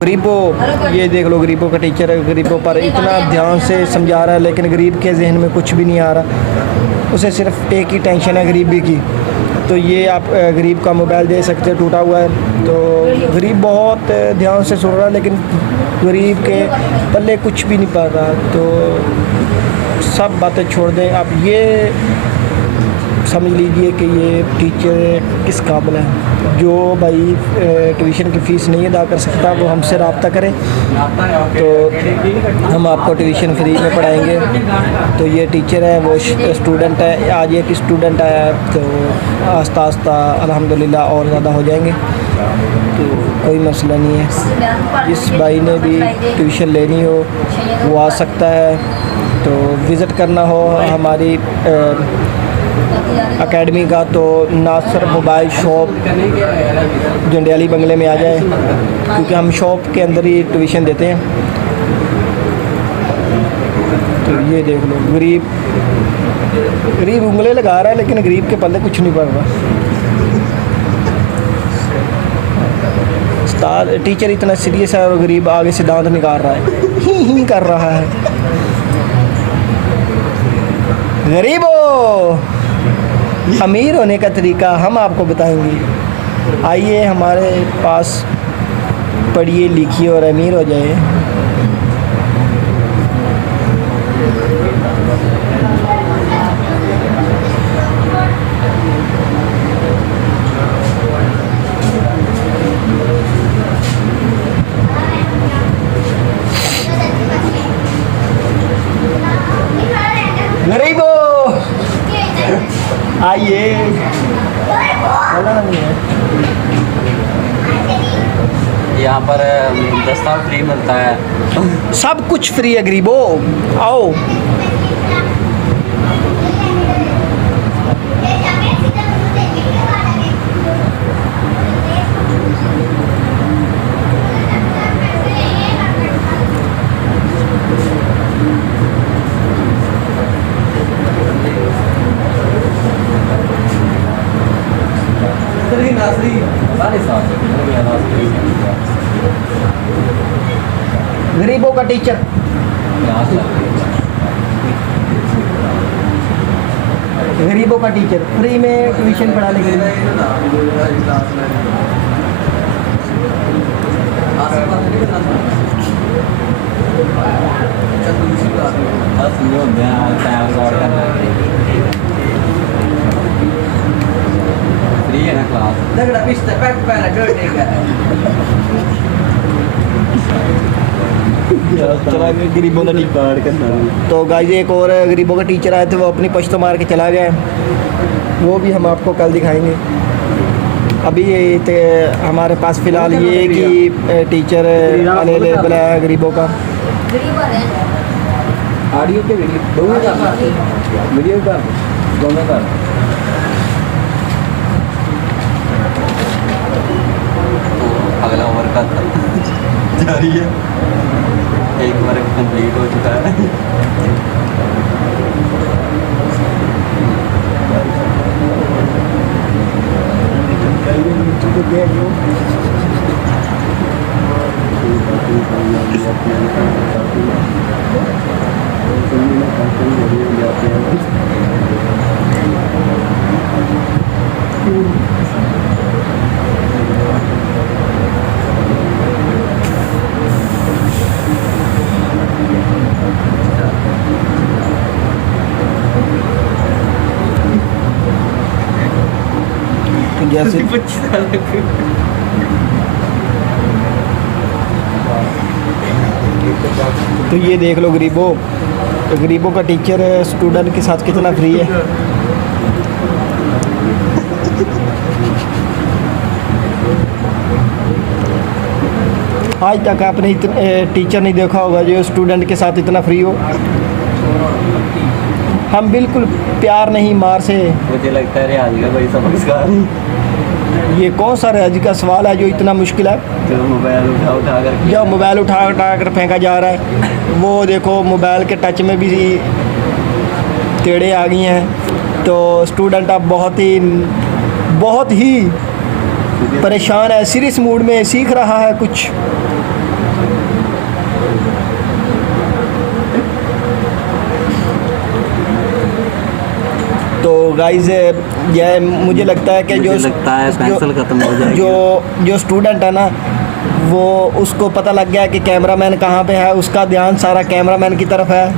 गरीबों, ये देख लो गरीबों का टीचर है। गरीबों पर इतना ध्यान से समझा रहा है, लेकिन गरीब के जहन में कुछ भी नहीं आ रहा। उसे सिर्फ एक ही टेंशन है गरीबी की। तो ये आप गरीब का मोबाइल दे सकते हैं, टूटा हुआ है। तो गरीब बहुत ध्यान से सुन रहा है, लेकिन गरीब के पल्ले कुछ भी नहीं पड़ रहा। तो सब बातें छोड़ दें, आप ये समझ लीजिए कि ये टीचर किस काबिल है। जो भाई ट्यूशन की फ़ीस नहीं अदा कर सकता वो हमसे रब्ता करें, तो हम आपको ट्यूशन फ्री में पढ़ाएंगे। तो ये टीचर है, वो स्टूडेंट है। आज एक स्टूडेंट आया है, तो आस्ता आस्ता अल्हम्दुलिल्लाह और ज़्यादा हो जाएंगे। तो कोई मसला नहीं है। जिस भाई ने भी ट्यूशन लेनी हो वो आ सकता है। तो विज़िट करना हो हमारी एकेडमी का, तो नासर मोबाइल शॉप जंडियाली बंगले में आ जाए, क्योंकि हम शॉप के अंदर ही ट्यूशन देते हैं। तो ये देख लो, गरीब उंगली लगा रहा है, लेकिन गरीब के पल्ले कुछ नहीं पड़ रहा। उस्ताद टीचर इतना सीरियस है और गरीब आगे से दांत निकाल रहा है, ही कर रहा है। गरीबों, अमीर होने का तरीका हम आपको बताएंगे। आइए हमारे पास पढ़िए लिखिए और अमीर हो जाए। गरीबों आइए, यहाँ पर दस्ताव फ्री मिलता है, सब कुछ फ्री है। गरीबों आओ। गरीबों का टीचर, गरीबों का टीचर फ्री में ट्यूशन पढ़ाने के लिए। फ्री है ना क्लास। चला गया गरीबों का टीचर। तो गाइस एक और गरीबों का टीचर आए थे, वो अपनी पश्तो मार के चला गया। वो भी हम आपको कल दिखाएंगे। अभी ये हमारे पास फ़िलहाल ये एक ही टीचर अवेलेबल है गरीबों का। ऑडियो के वीडियो का दोनों का अगला ओवर का जारी है। एक वर्क कंप्लीट हो चुका है। जैसे तो ये देख लो गरीबों, गरीबों का टीचर स्टूडेंट के साथ कितना फ्री है। आज तक आपने टीचर नहीं देखा होगा जो स्टूडेंट के साथ इतना फ्री हो। हम बिल्कुल प्यार नहीं मार से। मुझे लगता है रियाज का कोई समझदार नहीं। ये कौन सा रियाज का सवाल है जो इतना मुश्किल है? जो मोबाइल उठा उठा कर फेंका जा रहा है। वो देखो मोबाइल के टच में भी टेढ़े आ गई हैं। तो स्टूडेंट अब बहुत ही परेशान है, सीरियस मूड में सीख रहा है कुछ। तो गाइस ये मुझे लगता है कि मुझे लगता है पेंसिल खत्म हो जाएगी। जो स्टूडेंट है ना, वो उसको पता लग गया कि कैमरामैन कहाँ पे है, उसका ध्यान सारा कैमरामैन की तरफ है।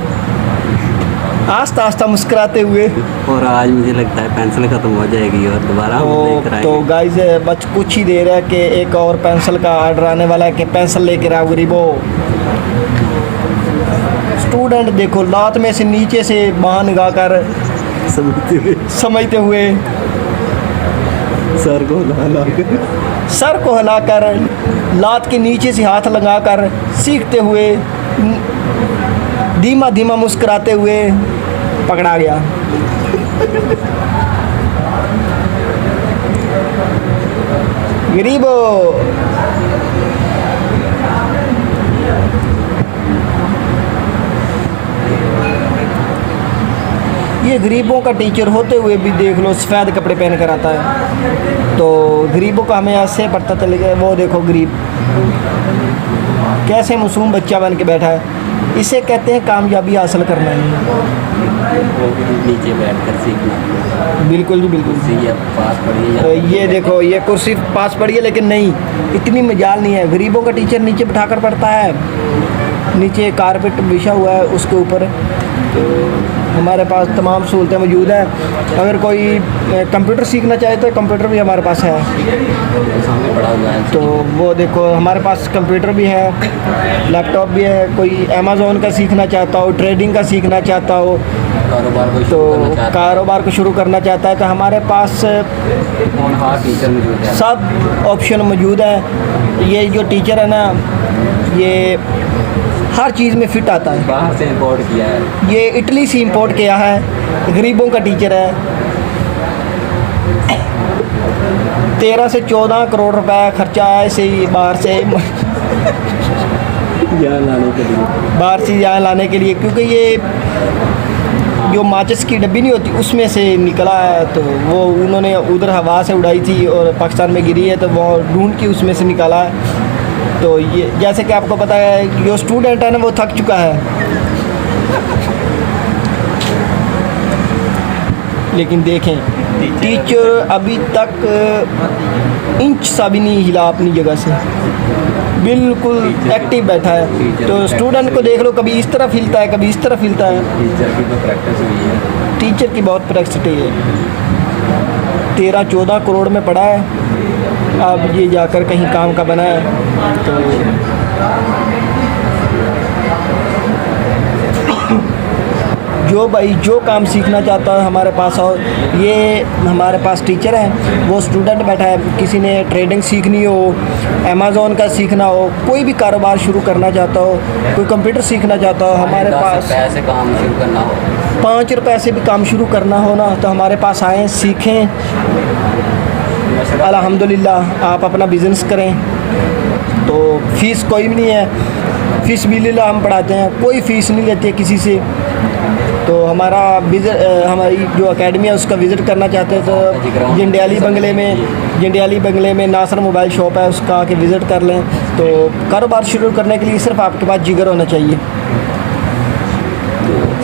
आस्ता आस्ता मुस्कुराते हुए और आज मुझे लगता है पेंसिल खत्म हो जाएगी और दोबारा हम लेकर तो आएंगे। गाइस बस कुछ ही देर है कि एक और पेंसिल का ऑर्डर आने वाला है कि पेंसिल लेकर आओ गरीबो। स्टूडेंट देखो लात में से नीचे से बाहर निकाल कर समझते हुए सर को सर को हिलाकर लात के नीचे से हाथ लगाकर सीखते हुए धीमा धीमा मुस्कुराते हुए पकड़ा गया। गरीबो ये गरीबों का टीचर होते हुए भी देख लो सफ़ेद कपड़े पहन कर आता है। तो गरीबों का हमें ऐसे पता चलेगा। वो देखो गरीब कैसे मासूम बच्चा बन के बैठा है। इसे कहते हैं कामयाबी हासिल करना है। नीचे बैठ कर सीखना। बिल्कुल जी बिल्कुल। ये पास पढ़िए तो ये देखो ये कुर्सी पास पड़ी है, लेकिन नहीं इतनी मजाल नहीं है। गरीबों का टीचर नीचे बिठाकर पढ़ता है, नीचे कारपेट बिछा हुआ है उसके ऊपर। तो हमारे पास तमाम सहूलतें मौजूद हैं। अगर कोई कंप्यूटर सीखना चाहे तो कंप्यूटर भी हमारे पास है। सामने पड़ा हुआ है। तो वो देखो हमारे पास कंप्यूटर भी है, लैपटॉप भी है। कोई अमेज़ोन का सीखना चाहता हो, ट्रेडिंग का सीखना चाहता हो, कारोबार को तो शुरू करना चाहता है। कारोबार को शुरू करना चाहता है तो हमारे पास होनहार टीचर मौजूद है। सब ऑप्शन मौजूद है। ये जो टीचर है ना, ये हर चीज़ में फिट आता है। बाहर से इंपोर्ट किया है। ये इटली से इंपोर्ट किया है। गरीबों का टीचर है। 13 से 14 करोड़ रुपए खर्चा है ऐसे ही बाहर से यहाँ लाने के लिए। बाहर से यहाँ लाने के लिए, क्योंकि ये जो माचिस की डब्बी नहीं होती उसमें से निकला है। तो वो उन्होंने उधर हवा से उड़ाई थी और पाकिस्तान में गिरी है, तो वो ढूंढ के उसमें से निकाला है। तो ये जैसे कि आपको पता है जो स्टूडेंट है ना वो थक चुका है, लेकिन देखें टीचर अभी तक इंच सा भी नहीं हिला अपनी जगह से, बिल्कुल एक्टिव बैठा है। तो स्टूडेंट को देख लो, कभी इस तरफ हिलता है कभी इस तरफ हिलता है। टीचर की तो प्रैक्टिस हुई है। टीचर की बहुत प्रैक्टिस है। 13-14 करोड़ में पड़ा है, अब ये जाकर कहीं काम का बना है। तो जो भाई जो काम सीखना चाहता है हमारे पास, और ये हमारे पास टीचर है, वो स्टूडेंट बैठा है। किसी ने ट्रेडिंग सीखनी हो, अमेज़ोन का सीखना हो, कोई भी कारोबार शुरू करना चाहता हो, कोई कंप्यूटर सीखना चाहता हो, हमारे पास पैसे काम शुरू करना हो, 5 रुपए से भी काम शुरू करना हो ना, तो हमारे पास आएँ, सीखें। अल्हम्दुलिल्लाह आप अपना बिज़नेस करें। तो फ़ीस कोई भी नहीं है, फ़ीस बिल्कुल हम पढ़ाते हैं, कोई फ़ीस नहीं लेते किसी से। तो हमारा हमारी जो एकेडमी है उसका विज़िट करना चाहते हैं तो जंडियाली बंगले में नासर मोबाइल शॉप है, उसका आके विज़िट कर लें। तो कारोबार शुरू करने के लिए सिर्फ आपके पास जिगर होना चाहिए।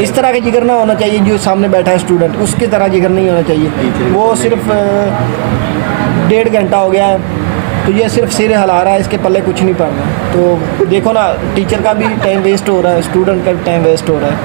इस तरह का जिगर ना होना चाहिए जो सामने बैठा है स्टूडेंट, उसकी तरह जिगर नहीं होना चाहिए। वो सिर्फ 1.5 घंटा हो गया है तो ये सिर्फ सिर हिला रहा है, इसके पल्ले कुछ नहीं पड़ रहा। तो देखो ना, टीचर का भी टाइम वेस्ट हो रहा है, स्टूडेंट का भी टाइम वेस्ट हो रहा है।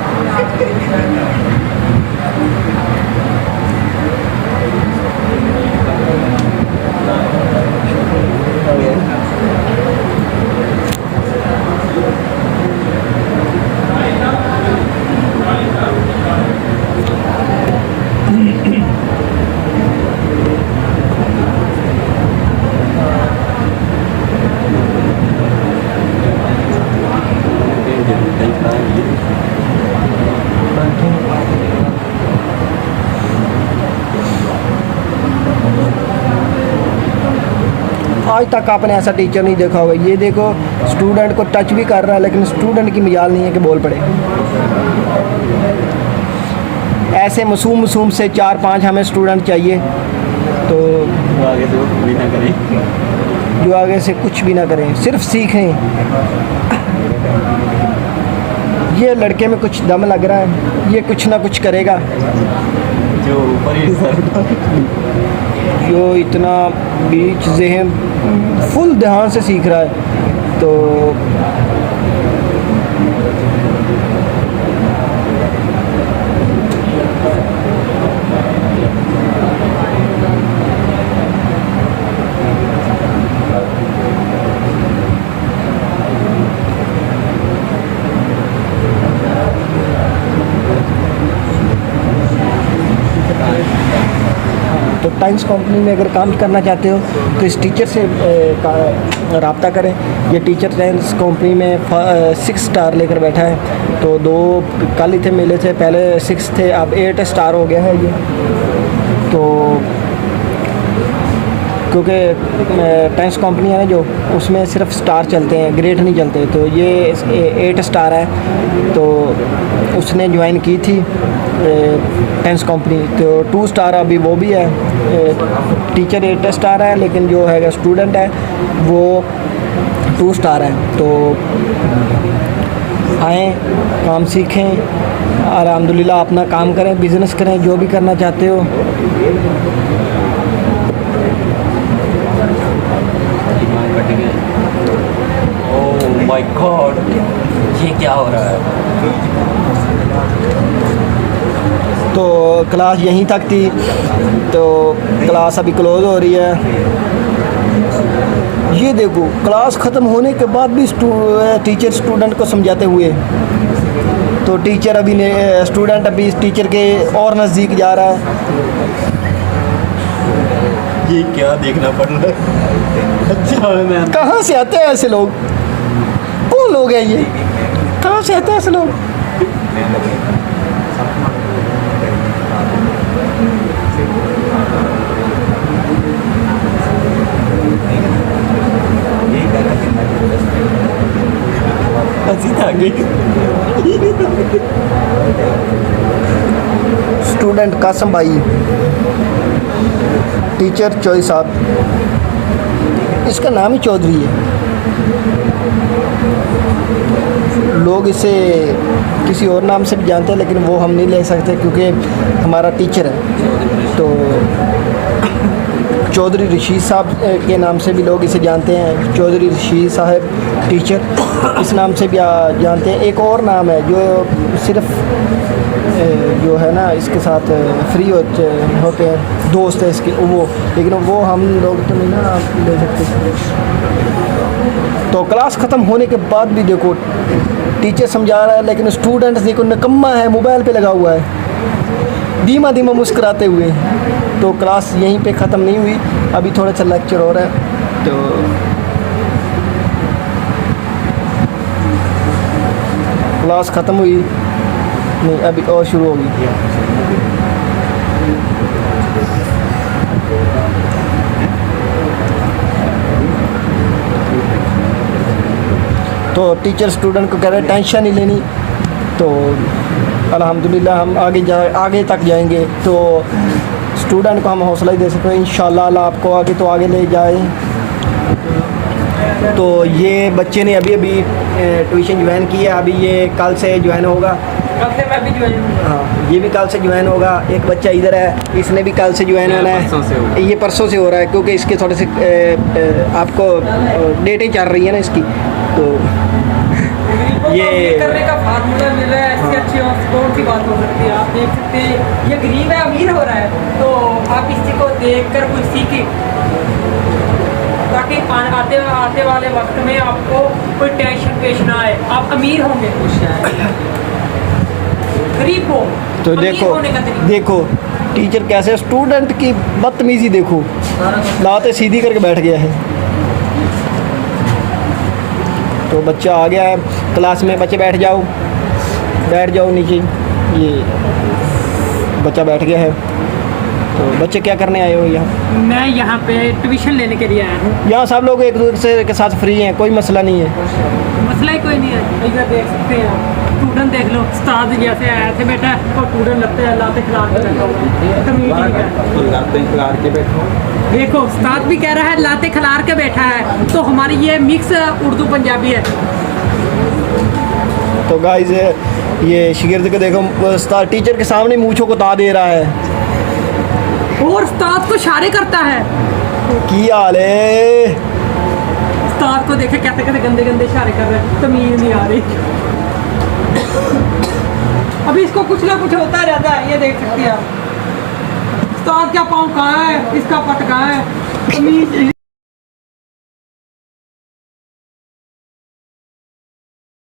आज तक आपने ऐसा टीचर नहीं देखा होगा। ये देखो स्टूडेंट को टच भी कर रहा है, लेकिन स्टूडेंट की मजाल नहीं है कि बोल पड़े। ऐसे मासूम से 4-5 हमें स्टूडेंट चाहिए तो आगे से कुछ भी ना करें, जो आगे से कुछ भी ना करें, सिर्फ सीखें। ये लड़के में कुछ दम लग रहा है, ये कुछ ना कुछ करेगा। जो ऊपर ही सर जो इतना बीच जहन फुल ध्यान से सीख रहा है तो तो टाइम्स कंपनी में अगर काम करना चाहते हो तो इस टीचर से रब्ता करें। ये टीचर टाइम्स कंपनी में 6 स्टार लेकर बैठा है। तो 2 कल ही थे मिले थे, पहले 6 थे, अब 8 स्टार हो गया है ये। तो क्योंकि टाइम्स कंपनी है ना जो, उसमें सिर्फ स्टार चलते हैं, ग्रेड नहीं चलते। तो ये 8 स्टार है। तो उसने ज्वाइन की थी टाइम्स कंपनी, तो 2 स्टार अभी वो भी है। टीचर 8 स्टार है, लेकिन जो है स्टूडेंट है वो 2 स्टार है। तो आएँ, काम सीखें, अल्हम्दुलिल्लाह अपना काम करें, बिज़नेस करें, जो भी करना चाहते हो। ओह माय गॉड, ये क्या हो रहा है? तो क्लास यहीं तक थी, तो क्लास अभी क्लोज़ हो रही है। ये देखो, क्लास ख़त्म होने के बाद भी टीचर स्टूडेंट को समझाते हुए, तो टीचर अभी स्टूडेंट अभी इस टीचर के और नज़दीक जा रहा है। ये क्या देखना पड़ रहा है? अच्छा मैम, कहाँ से आते हैं ऐसे लोग? कौन लोग हैं ये? कहाँ से आते हैं ऐसे लोग? स्टूडेंट कासम भाई, टीचर चौधरी साहब, इसका नाम ही चौधरी है। लोग इसे किसी और नाम से भी जानते हैं, लेकिन वो हम नहीं ले सकते क्योंकि हमारा टीचर है। तो चौधरी रशीद साहब के नाम से भी लोग इसे जानते हैं। चौधरी रशीद साहब टीचर इस नाम से भी जानते हैं। एक और नाम है जो सिर्फ जो है ना इसके साथ फ्री होते हैं, दोस्त है इसके वो, लेकिन वो हम लोग तो नहीं ना ले सकते। तो क्लास ख़त्म होने के बाद भी देखो टीचर समझा रहा है, लेकिन स्टूडेंट देखो निकम्मा है, मोबाइल पे लगा हुआ है, धीमा धीमा मुस्कुराते हुए। तो क्लास यहीं पे ख़त्म नहीं हुई, अभी थोड़ा सा लेक्चर हो रहा है। तो क्लास ख़त्म हुई नहीं, अभी और शुरू होगी। तो टीचर स्टूडेंट को कह रहे टेंशन नहीं लेनी। तो अल्हम्दुलिल्लाह हम आगे तक जाएंगे। तो स्टूडेंट को हम हौसला ही दे सकते हैं, इंशाल्लाह अल्लाह आपको आगे तो आगे ले जाए। तो ये बच्चे ने अभी अभी ट्यूशन ज्वाइन की है, अभी ये कल से ज्वाइन होगा। कल से मैं भी ज्वाइन हूँ। हाँ, ये भी कल से ज्वाइन होगा। एक बच्चा इधर है, इसने भी कल से ज्वाइन होना है। ये परसों से हो रहा है क्योंकि इसके थोड़े से आपको डेटें चल रही है ना इसकी। तो ये करने का फार्मूला मिल रहा है, इससे अच्छी और कौन सी बात हो सकती है? आप देख सकते हैं ये गरीब है अमीर हो रहा है, तो आप इसी को देखकर कुछ सीखें, ताकि आते वाले वक्त में आपको कोई टेंशन पेश ना आए। आप अमीर होंगे, गरीब हो तो अमीर देखो होने का तरीका। देखो टीचर कैसे स्टूडेंट की बदतमीजी देखो, लाते सीधी करके बैठ गया है। तो बच्चा आ गया है क्लास में, बच्चे बैठ जाओ नीचे। ये बच्चा बैठ गया है। तो बच्चे क्या करने आए हो यहाँ? मैं यहाँ पे ट्यूशन लेने के लिए आया हूँ। यहाँ सब लोग एक दूसरे के साथ फ्री हैं, कोई मसला नहीं है। मसला ही कोई नहीं है। इधर देख सकते हैं आप, स्टूडेंट देख लो, उस्ताद जैसे ऐसे बैठा है और स्टूडेंट लगते हैं लाते खिला के बैठा हुआ है। तमीज़ नहीं है। देखो उस्ताद भी कह रहा है लाते खिलार के बैठा है, तो हमारी ये मिक्स उर्दू पंजाबी है। तो गाइस ये शिगिर्द को देखो, उस्ताद टीचर के सामने मूँछों को ता दे रहा है। और उस्ताद को इशारे करता है। की हाल है? उस्ताद को देखे कैसे कैसे गंदे गंदे इशारे कर रहे हैं, तमीज नहीं आ रही। अभी इसको कुछ ना कुछ होता रहता है, ये देख सकते हैं आप। उस्ताद का पाँव कहाँ है, इसका पट कहाँ है, तमीज